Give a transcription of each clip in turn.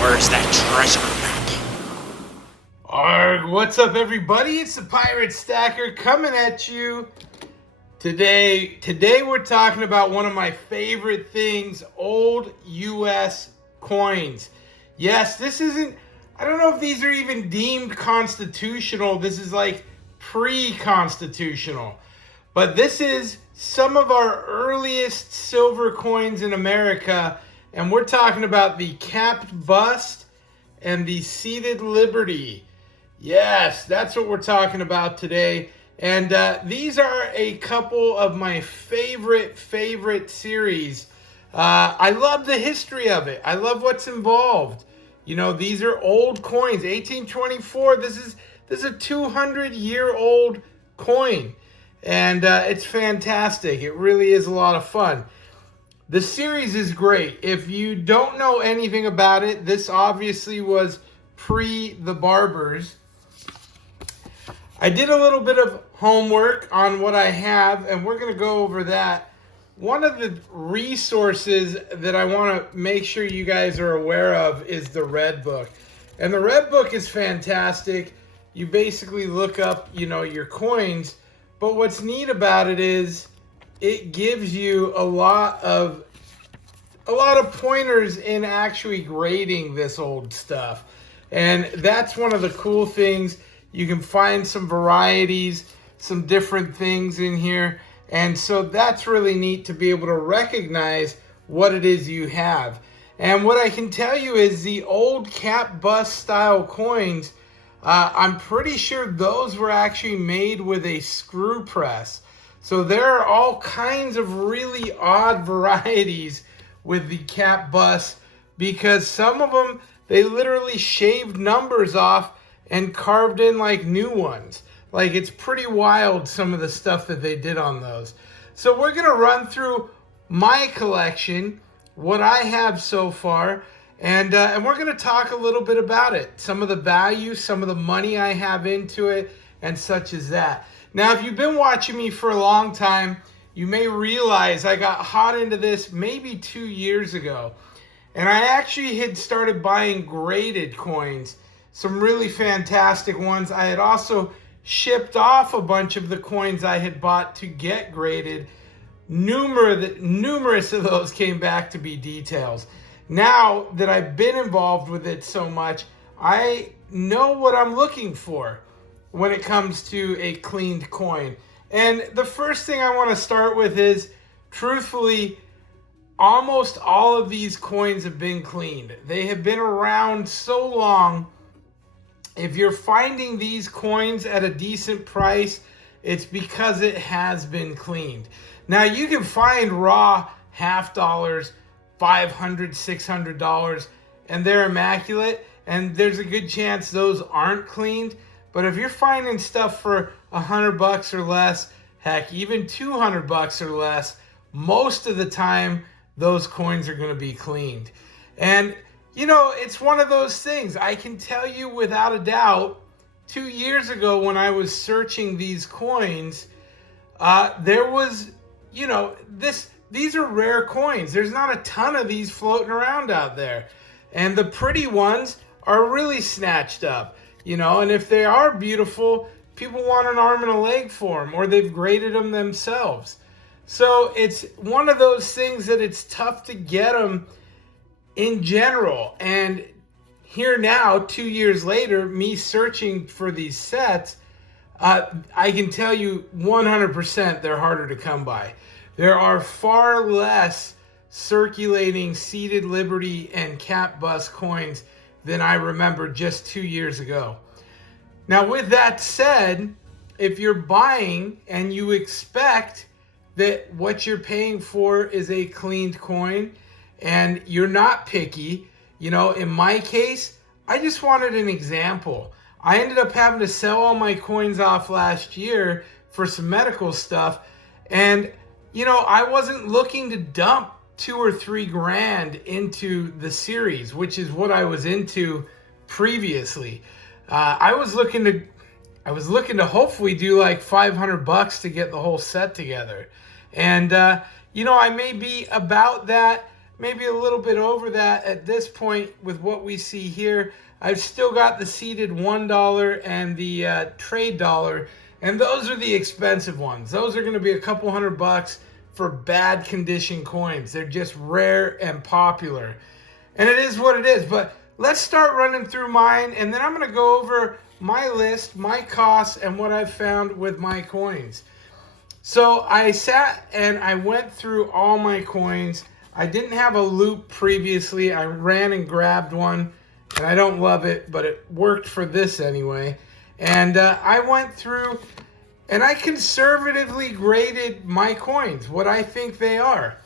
Where's that treasure map? Arg, what's up everybody? It's the Pirate Stacker coming at you today. Today we're talking about one of my favorite things, old US coins. Yes, this isn't, I don't know if these are even deemed constitutional. This is like pre-constitutional. But this is some of our earliest silver coins in America. And we're talking about the capped bust and the seated liberty. Yes, that's what we're talking about today. And these are a couple of my favorite series. I love the history of it. I love what's involved. You know, these are old coins. 1824, this is a 200-year-old coin. And it's fantastic. It really is a lot of fun. The series is great. If you don't know anything about it, this obviously was pre the barbers. I did a little bit of homework on what I have, and we're going to go over that. One of the resources that I want to make sure you guys are aware of is the Red Book. And the Red Book is fantastic. You basically look up, you know, your coins. But what's neat about it is it gives you a lot of pointers in actually grading this old stuff. And that's one of the cool things. You can find some varieties, some different things in here. And so that's really neat to be able to recognize what it is you have. And what I can tell you is the old cap bust style coins, I'm pretty sure those were actually made with a screw press. So there are all kinds of really odd varieties with the cap bust, because some of them, they literally shaved numbers off and carved in like new ones. Like, it's pretty wild, some of the stuff that they did on those. So we're going to run through my collection, what I have so far, and we're going to talk a little bit about it. Some of the value, some of the money I have into it, and such as that. Now, if you've been watching me for a long time, you may realize I got hot into this maybe 2 years ago. And I actually had started buying graded coins, some really fantastic ones. I had also shipped off a bunch of the coins I had bought to get graded. Numerous of those came back to be details. Now that I've been involved with it so much, I know what I'm looking for when it comes to a cleaned coin. And the first thing I want to start with is, truthfully, almost all of these coins have been cleaned. They have been around so long. If you're finding these coins at a decent price, it's because it has been cleaned. Now, you can find raw half dollars, $500, $600, and they're immaculate, and there's a good chance those aren't cleaned. But if you're finding stuff for $100 or less, heck, even $200 or less, most of the time, those coins are going to be cleaned. And, you know, it's one of those things. I can tell you without a doubt, 2 years ago when I was searching these coins, there was, you know, these are rare coins. There's not a ton of these floating around out there. And the pretty ones are really snatched up, you know, and if they are beautiful, people want an arm and a leg for them, or they've graded them themselves. So it's one of those things that it's tough to get them in general. And here now, 2 years later, me searching for these sets, I can tell you 100% they're harder to come by. There are far less circulating seated liberty and cap bust coins than I remember just 2 years ago. Now, with that said, if you're buying and you expect that what you're paying for is a cleaned coin and you're not picky, you know, in my case, I just wanted an example. I ended up having to sell all my coins off last year for some medical stuff. And, you know, I wasn't looking to dump 2 or 3 grand into the series, which is what I was into previously. I was looking to hopefully do like $500 to get the whole set together. And, you know, I may be about that maybe a little bit over that at this point with what we see here. I've still got the seeded $1 and the trade dollar, and those are the expensive ones. Those are going to be a couple $100 for bad condition coins. They're just rare and popular. And it is what it is. But let's start running through mine, and then I'm going to go over my list, my costs, and what I've found with my coins. So I sat and I went through all my coins. I didn't have a loop previously. I ran and grabbed one, and I don't love it, but it worked for this anyway. And I went through and I conservatively graded my coins, what I think they are.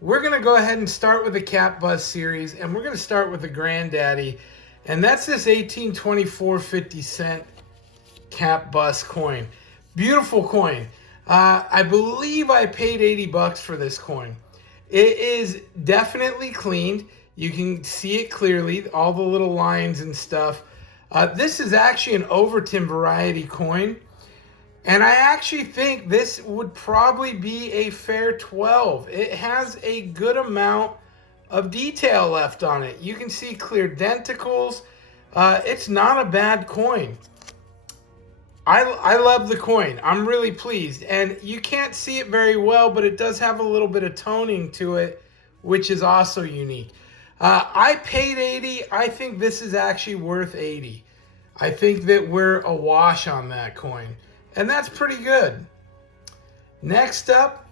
We're going to go ahead and start with the Cap Bust series, and we're going to start with the Granddaddy, and that's this 1824 50-cent Cap Bust coin. Beautiful coin. I believe I paid $80 for this coin. It is definitely cleaned. You can see it clearly, all the little lines and stuff. This is actually an Overton variety coin. And I actually think this would probably be a fair 12. It has a good amount of detail left on it. You can see clear denticles. It's not a bad coin. I love the coin. I'm really pleased. And you can't see it very well, but it does have a little bit of toning to it, which is also unique. I paid $80. I think this is actually worth $80. I think that we're a wash on that coin. And that's pretty good. Next up,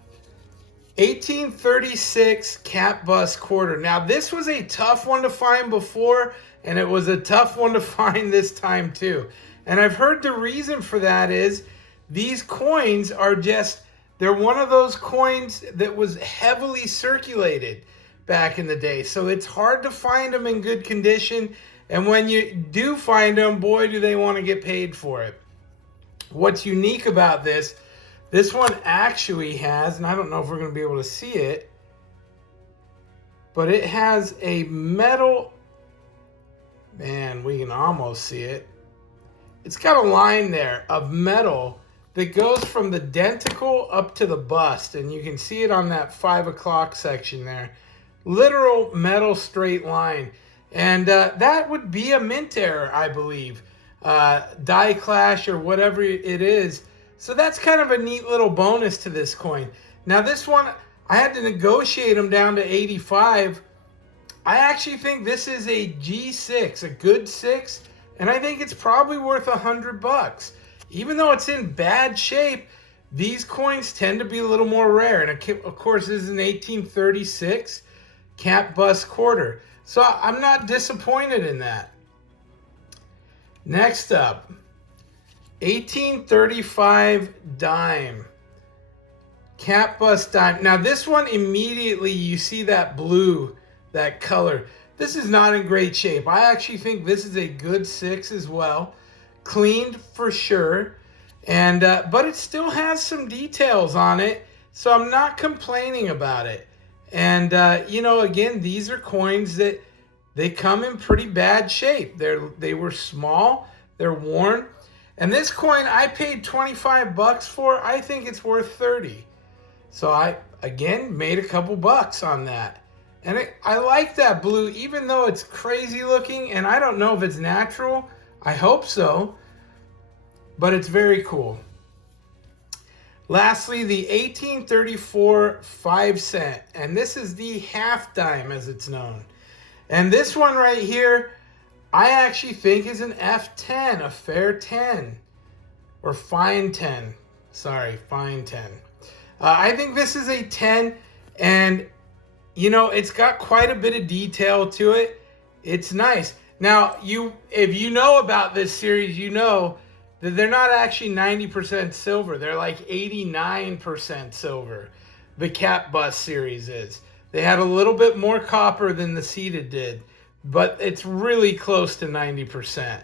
1836 Cap Bust quarter. Now, this was a tough one to find before, and it was a tough one to find this time too. And I've heard the reason for that is these coins are just, they're one of those coins that was heavily circulated back in the day. So it's hard to find them in good condition. And when you do find them, boy, do they want to get paid for it. What's unique about this one actually has, and I don't know if we're going to be able to see it, but it has a metal, man, we can almost see it. It's got a line there of metal that goes from the denticle up to the bust, and you can see it on that 5 o'clock section there. Literal metal straight line. And that would be a mint error, I believe. Die clash or whatever it is. So that's kind of a neat little bonus to this coin. Now this one, I had to negotiate them down to 85. I actually think this is a G6, a good 6, and I think it's probably worth $100. Even though it's in bad shape, these coins tend to be a little more rare. And of course, this is an 1836 Cap Bust quarter. So I'm not disappointed in that. Next up, 1835 dime. Cap Bust dime. Now this one, immediately you see that blue, that color. This is not in great shape. I actually think this is a good 6 as well. Cleaned for sure. And but it still has some details on it. So I'm not complaining about it. And you know, again, these are coins that they come in pretty bad shape. They were small, they're worn. And this coin I paid $25 for. I think it's worth 30. So I again made a couple bucks on that. And I like that blue, even though it's crazy looking, and I don't know if it's natural. I hope so, but it's very cool. Lastly, the 1834 5-cent, and this is the half dime as it's known. And this one right here, I actually think is an F10, a fair 10, or fine 10. Sorry, fine 10. I think this is a 10, and you know, it's got quite a bit of detail to it. It's nice. Now, if you know about this series, you know that they're not actually 90% silver. They're like 89% silver. The Cap Bust series is. They had a little bit more copper than the seeded did, but it's really close to 90%.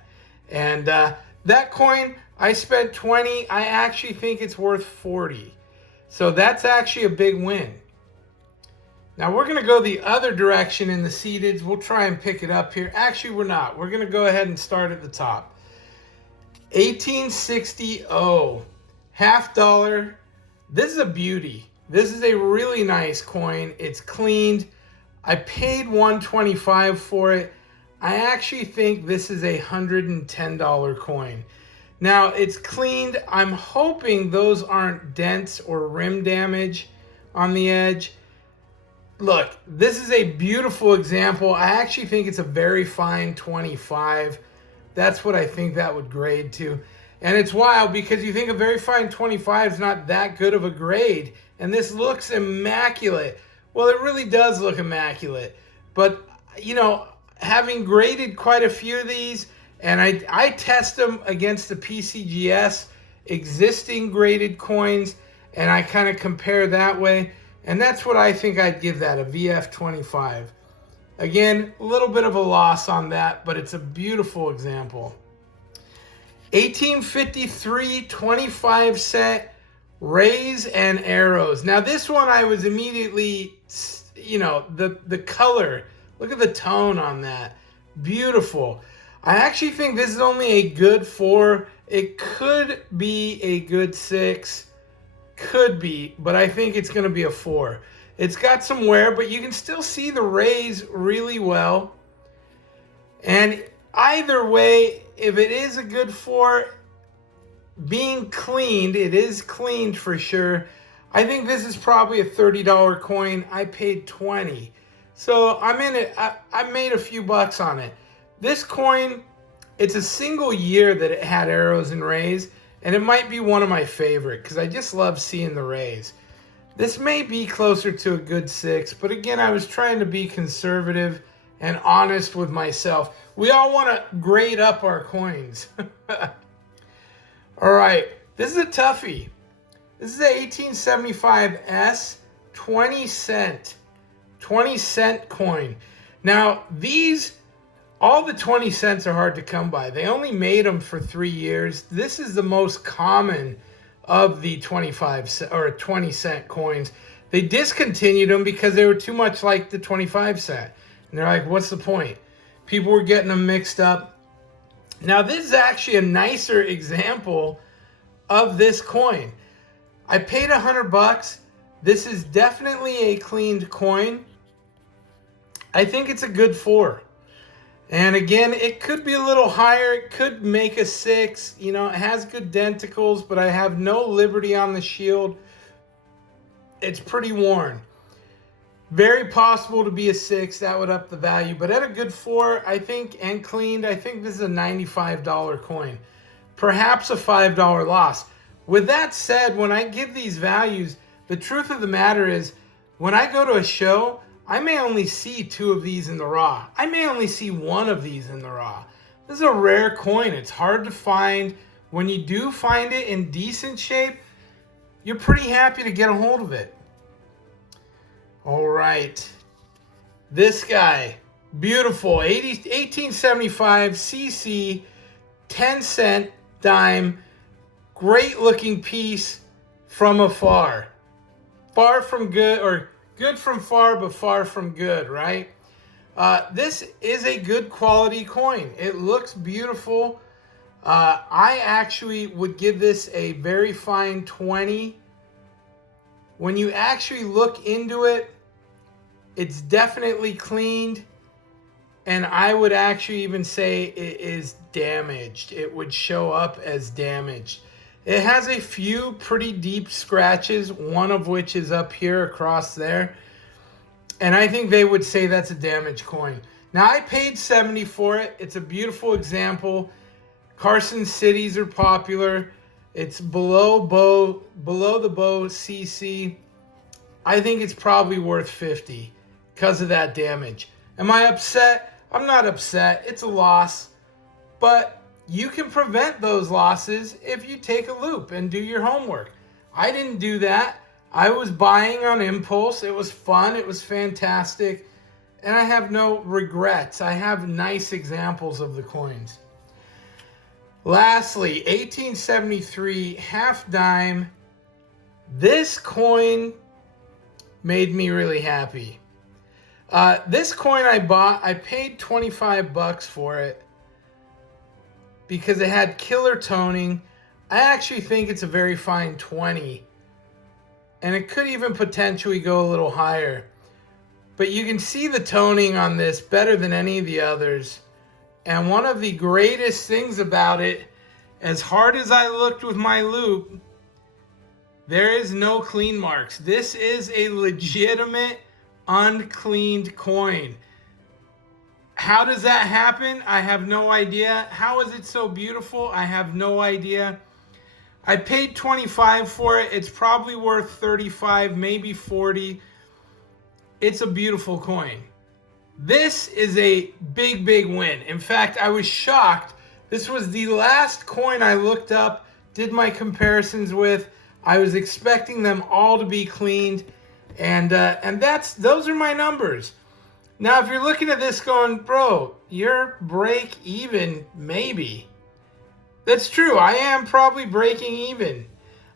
And that coin, I spent 20. I actually think it's worth 40. So that's actually a big win. Now we're going to go the other direction in the seededs. We'll try and pick it up here. Actually, we're not. We're going to go ahead and start at the top. 1860 half dollar. This is a beauty. This is a really nice coin. It's cleaned. I paid $125 for it. I actually think this is a $110 coin. Now, it's cleaned. I'm hoping those aren't dents or rim damage on the edge. Look, this is a beautiful example. I actually think it's a very fine 25. That's what I think that would grade to. And it's wild because you think a very fine 25 is not that good of a grade. And this looks immaculate. Well, it really does look immaculate. But, you know, having graded quite a few of these, and I test them against the PCGS existing graded coins, and I kind of compare that way. And that's what I think I'd give that, a VF25. Again, a little bit of a loss on that, but it's a beautiful example. 1853 25 cent rays and arrows. Now this one I was immediately, you know, the color. Look at the tone on that. Beautiful. I actually think this is only a good 4. It could be a good 6. Could be, but I think it's going to be a 4. It's got some wear, but you can still see the rays really well. And either way, if it is a good 4, being cleaned, it is cleaned for sure. I think this is probably a $30 coin. I paid 20. So I'm in it. I made a few bucks on it. This coin, it's a single year that it had arrows and rays. And it might be one of my favorite because I just love seeing the rays. This may be closer to a good 6, but again, I was trying to be conservative and honest with myself. We all want to grade up our coins. All right, this is a toughie. This is a 1875S 20 cent coin. Now, these, all the 20 cents are hard to come by. They only made them for 3 years. This is the most common of the 25 or 20 cent coins. They discontinued them because they were too much like the 25 cent. And they're like, what's the point? People were getting them mixed up. Now, this is actually a nicer example of this coin. I paid $100. This is definitely a cleaned coin. I think it's a good 4. And again, it could be a little higher. It could make a 6. You know, it has good denticles, but I have no liberty on the shield. It's pretty worn. Very possible to be a 6. That would up the value. But at a good 4, I think, and cleaned, I think this is a $95 coin. Perhaps a $5 loss. With that said, when I give these values, the truth of the matter is, when I go to a show, I may only see 2 of these in the raw. I may only see 1 of these in the raw. This is a rare coin. It's hard to find. When you do find it in decent shape, you're pretty happy to get a hold of it. All right. This guy, beautiful, 1875 CC, 10 cent dime, great looking piece from afar. Far from good, or good from far, but far from good, right? This is a good quality coin. It looks beautiful. I actually would give this a very fine 20. When you actually look into it, it's definitely cleaned. And I would actually even say it is damaged. It would show up as damaged. It has a few pretty deep scratches, one of which is up here across there. And I think they would say that's a damaged coin. Now, I paid $70 for it. It's a beautiful example. Carson Cities are popular. It's below the bow CC. I think it's probably worth $50 because of that damage. Am I upset? I'm not upset. It's a loss. But you can prevent those losses if you take a loop and do your homework. I didn't do that. I was buying on impulse. It was fun. It was fantastic. And I have no regrets. I have nice examples of the coins. Lastly, 1873 half dime. This coin made me really happy. This coin I bought, I paid $25 for it because it had killer toning. I actually think it's a very fine 20. And it could even potentially go a little higher. but you can see the toning on this better than any of the others. And one of the greatest things about it, as hard as I looked with my loupe, there is no clean marks. This is a legitimate uncleaned coin. How does that happen? I have no idea. How is it so beautiful? I have no idea. I paid $25 for it. It's probably worth $35, maybe $40. It's a beautiful coin. This is a big, big win. In fact, I was shocked. This was the last coin I looked up, did my comparisons with. I was expecting them all to be cleaned, and those are my numbers. Now, if you're looking at this going, bro, you're break even, maybe. That's true. I am probably breaking even.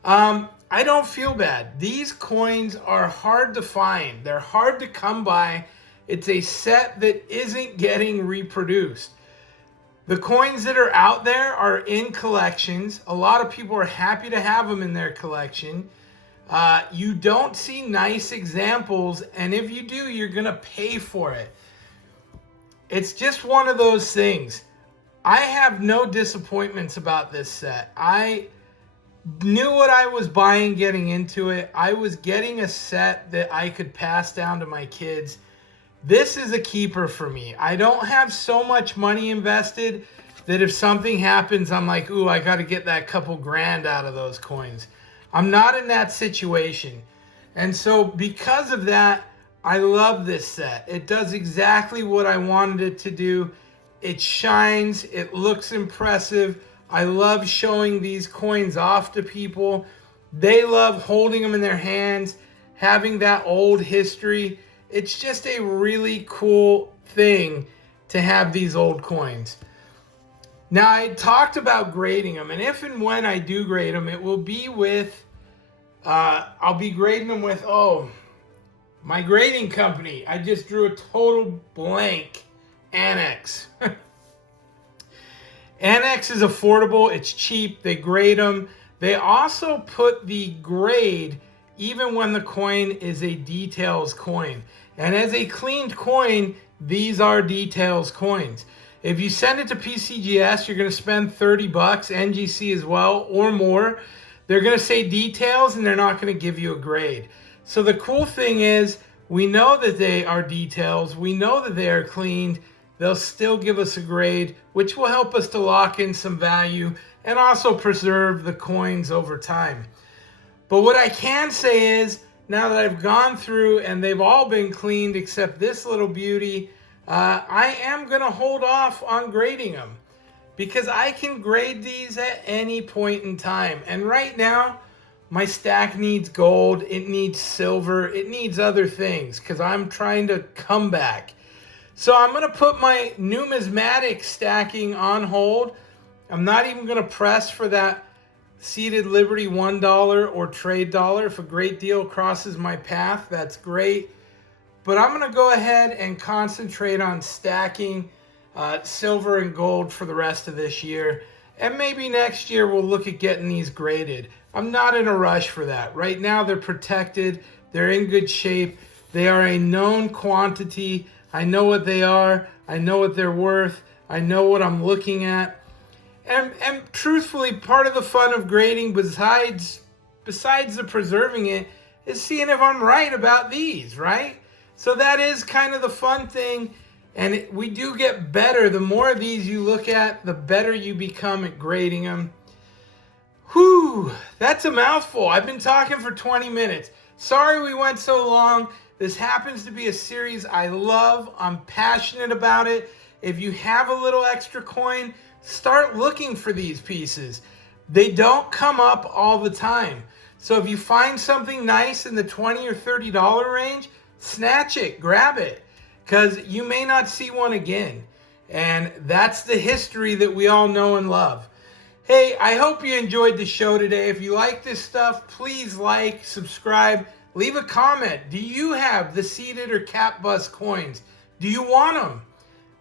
I don't feel bad. These coins are hard to find. They're hard to come by. It's a set that isn't getting reproduced. The coins that are out there are in collections. A lot of people are happy to have them in their collection. You don't see nice examples, and if you do, you're going to pay for it. It's just one of those things. I have no disappointments about this set. I knew what I was buying getting into it. I was getting a set that I could pass down to my kids. This is a keeper for me. I don't have so much money invested that if something happens, I'm like, ooh, I got to get that couple grand out of those coins. I'm not in that situation. And so because of that, I love this set. It does exactly what I wanted it to do. It shines. It looks impressive. I love showing these coins off to people. They love holding them in their hands, having that old history. It's just a really cool thing to have these old coins. Now, I talked about grading them, and if and when I do grade them, it will be with, I'll be grading them with, my grading company. I just drew a total blank. Annex. Annex is affordable. It's cheap. They grade them. They also put the grade even when the coin is a details coin. And as a cleaned coin, these are details coins. If you send it to PCGS, you're going to spend $30, NGC as well, or more. They're going to say details, and they're not going to give you a grade. So the cool thing is, we know that they are details. We know that they are cleaned. They'll still give us a grade, which will help us to lock in some value and also preserve the coins over time. But what I can say is, now that I've gone through and they've all been cleaned except this little beauty, I am going to hold off on grading them because I can grade these at any point in time. And right now, my stack needs gold, it needs silver, it needs other things because I'm trying to come back. So I'm going to put my numismatic stacking on hold. I'm not even going to press for that Seated Liberty $1 or trade dollar. If a great deal crosses my path, that's great. But I'm going to go ahead and concentrate on stacking silver and gold for the rest of this year. And maybe next year we'll look at getting these graded. I'm not in a rush for that. Right now they're protected. They're in good shape. They are a known quantity. I know what they are. I know what they're worth. I know what I'm looking at. And truthfully, part of the fun of grading, besides the preserving it, is seeing if I'm right about these, right? So that is kind of the fun thing. And we do get better. The more of these you look at, the better you become at grading them. Whew, that's a mouthful. I've been talking for 20 minutes. Sorry we went so long. This happens to be a series I love. I'm passionate about it. If you have a little extra coin, start looking for these pieces. They don't come up all the time. So if you find something nice in the $20 or $30 range, snatch it, grab it, because you may not see one again. And that's the history that we all know and love. Hey, I hope you enjoyed the show today. If you like this stuff, please like, subscribe, leave a comment. Do you have the seated or cap bust coins? Do you want them?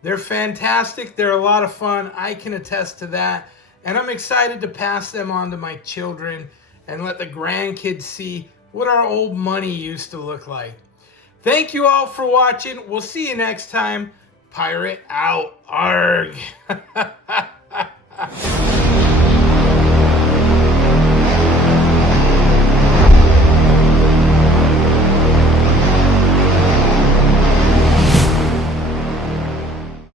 They're fantastic. They're a lot of fun. I can attest to that. And I'm excited to pass them on to my children and let the grandkids see what our old money used to look like. Thank you all for watching. We'll see you next time. Pirate out. Arg.